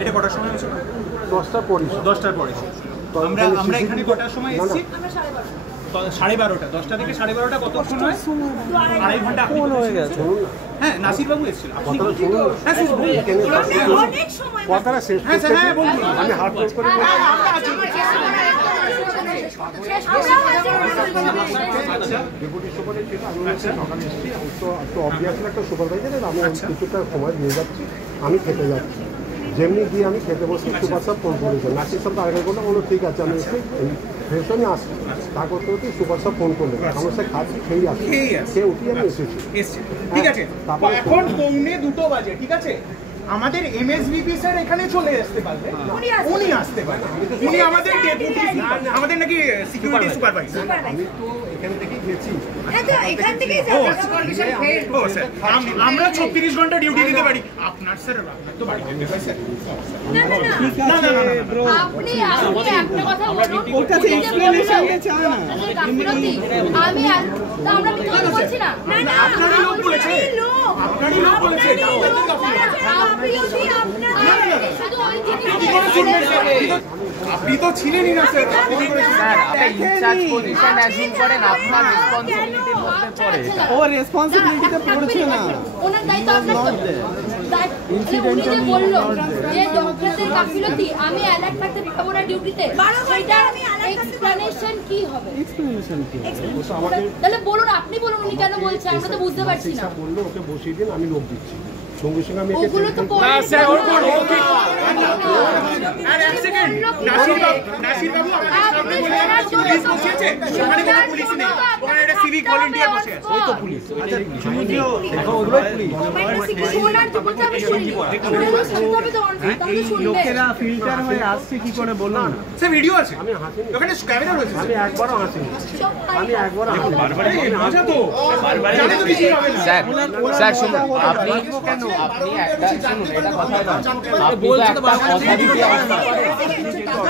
এটা কটার সময় হয়েছিল? 10টার পরে। 10টার পরে। আমরা এখানে কটার সময় এসেছি? 12:30। 10টা থেকে 12:30 কতক্ষণ হয়? 2.5 ঘন্টা হয়ে গেছে। হ্যাঁ, নাসির বাবু এসেছিল। আপনি কথাটা শেষ করতে আমি হাত জোর করে ডেপুটি সুপারভাইজার ছিল, আমি সকালে এসেছি। তো অবভিয়াসলি একটা সুপারভাইজার, আমি কিছুটা সময় দিয়ে যাচ্ছি, আমি খেতে যাচ্ছি। যেমনি গিয়ে আমি খেতে বসছি, সুপার সাহেব ফোন করেছেন। নাসির সাহেব আগে বললো ঠিক আছে আমি একটু ফ্রেশ আমি আসছি। তা করতে করতে সুপার সাহেব ফোন করলেন, আমার সাথে খাচ্ছি, খেয়েই আসছি, খেয়ে উঠি আমি এসেছি। ঠিক আছে, এখন 2:45 বাজে, ঠিক আছে? আমাদের এমএসভিপি স্যার এখানে চলে আসতে পারবে, উনি আসতে পারবেন। উনি আমাদের ডেপুটি, আমাদের নাকি সিকিউরিটি সুপারভাইজার। আমি তো এখান থেকেই গেছি। আমরা 36 ঘন্টা ডিউটি দিতে পারি। আপনার স্যার, আপনার তো বাড়ি যেতে হয় স্যার। আপনি একটা কথা বলুন, ওর কাছে এক্সপ্লেনেশন চান না। আমি আমরা কি কথা বলছি না? না না, আপনারই লোক বলেছে, আপনারই লোক বলেছে। আপনি তো ছিলেনই না স্যার। স্যার, আপনি ইনচার্জ পজিশন অ্যাজিউম করেন, আপনার রেসপন্সিবিলিটির মধ্যে পড়ে এটা। ও রেসপন্সিবিলিটিতে পড়ছে না। ওনার দায়িত্ব আপনার উনি যে বললো যে ডক্টরদের গাফিলতি, আমি অ্যালার্ট থাকতে পারবো না ডিউটিতে, সেটা এক্সপ্লেনেশন কি হবে? এক্সপ্লেনেশন কি? তাহলে বলুন, আপনি বলুন উনি কেন বলছে, আমরা তো বুঝতে পারছি না। বললো ওকে বসিয়ে দিন, আমি লোক দিচ্ছি। সঙ্গে সঙ্গে আমি ওগুলো তো পরে স্যার, ওর কোন ওকে আর এক সেকেন্ড, নাসির বাবু আমাদের সামনে পুলিশ বসেছে, সেখানে কোনো পুলিশ নেই, ওখানে একটা সিভিক ভলান্টিয়ার বসে আছে। ওই তো পুলিশ। আচ্ছা, শুনুজিও দেখো, ওগুলোই পুলিশ। শোনার তো কথা আমি শুনি, লোকেরা ফিল্টার হয়ে আসছে কি করে বলুন? স্যার ভিডিও আছে, আমি হাসিনি, ওখানে ক্যামেরা রয়েছে। আমি একবারও হাসিনি, আমি একবারও হাসিনি। বারবার মজা তো, জানে তো কিছু হবে না। স্যার শুনুন, আপনি একটা শুনুন, এটা কথা নয়, আপনি তো একটা কথা দিতে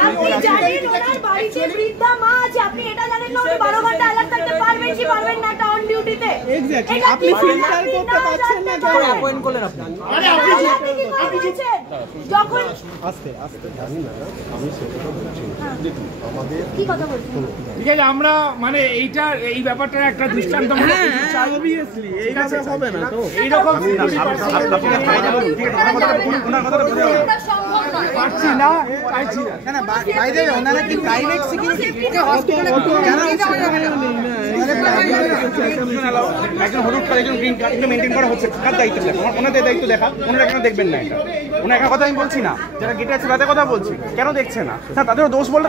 আপনি জানেন ওনার বাড়িতে বৃদ্ধা মা আছে, আপনি এটা জানেন না উনি 12 ঘন্টা অ্যালার্ট থাকতে পারবেন কি পারবেন না অন ডিউটিতে? এক্স্যাক্টলি, আপনি ফিল্টার করতে পারছেন না কেন? অ্যাপয়েন্ট করলেন আপনি। আরে আপনি বলেছেন যখন আস্তে আস্তে জানি না, আমি সেটা বলছি না। দেখুন আমাদের কি কথা বলছেন? ঠিক আছে, আমরা মানে এইটা এই ব্যাপারটা একটা দৃষ্টান্ত অবভিয়াসলি এই কাজ হবে না তো। এইরকম এটা সম্ভব নয়। পারছি না, চাইছি না। না বাইরে ওনারা কি প্রাইভেট সিকিউরিটি হসপিটালে যারা একজন হলুদ কালার, একজন গ্রিন কালার মেইনটেইন করা হচ্ছে, কার দায়িত্ব দেখা? ওনাদের দায়িত্ব দেখা, ওনারা কেন দেখবেন না? এটা ওনার একটা কথা আমি বলছি না, যারা গেটে আছে তাদের কথা বলছি, কেন দেখছে না? স্যার তাদেরও দোষ বললে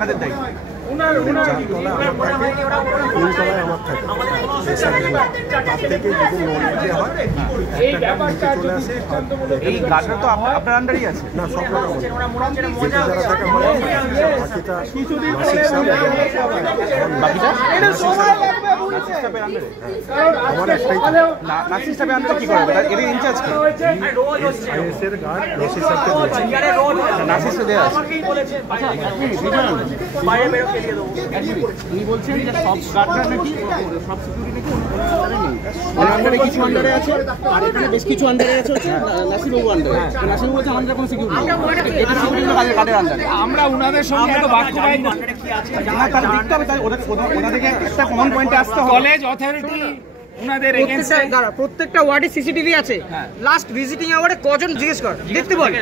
তাদের দায়িত্ব। এই গাছটা তো আপনার আন্ডারই আছে না, সব বাকিটা আমার একটাই নাসির সাহেব আনতে কি করবে? এর ইনচার্জ কি? এর গার্ড নাসির সাহেবকে নাসির সাহেব দেয়া আছে। উনি বলছেন যে সব গার্ডরা নাকি সব সিকিউরিটি নাকি আন্ডারে কিছু আন্ডারে আছে, আর এখানে বেশ কিছু আন্ডারে আছে হচ্ছে নাসিরবাবু আন্ডারে। নাসিরবাবু বলছে আমাদের কোনো সিকিউরিটি নেই, এটা সিকিউরিটি কাদের আন্ডারে? আমরা ওনাদের সঙ্গে এত বাক্যবাদ তার দেখতে হবে, তাই ওদের থেকে একটা কমন পয়েন্টে আসতে হবে। কলেজ অথরিটি ওনাদের এগেইনস্টে প্রত্যেকটা ওয়ার্ডে সিসিটিভি আছে। লাস্ট ভিজিটিং আওয়ারে কজন জিজ্ঞেস কর দেখতে বল।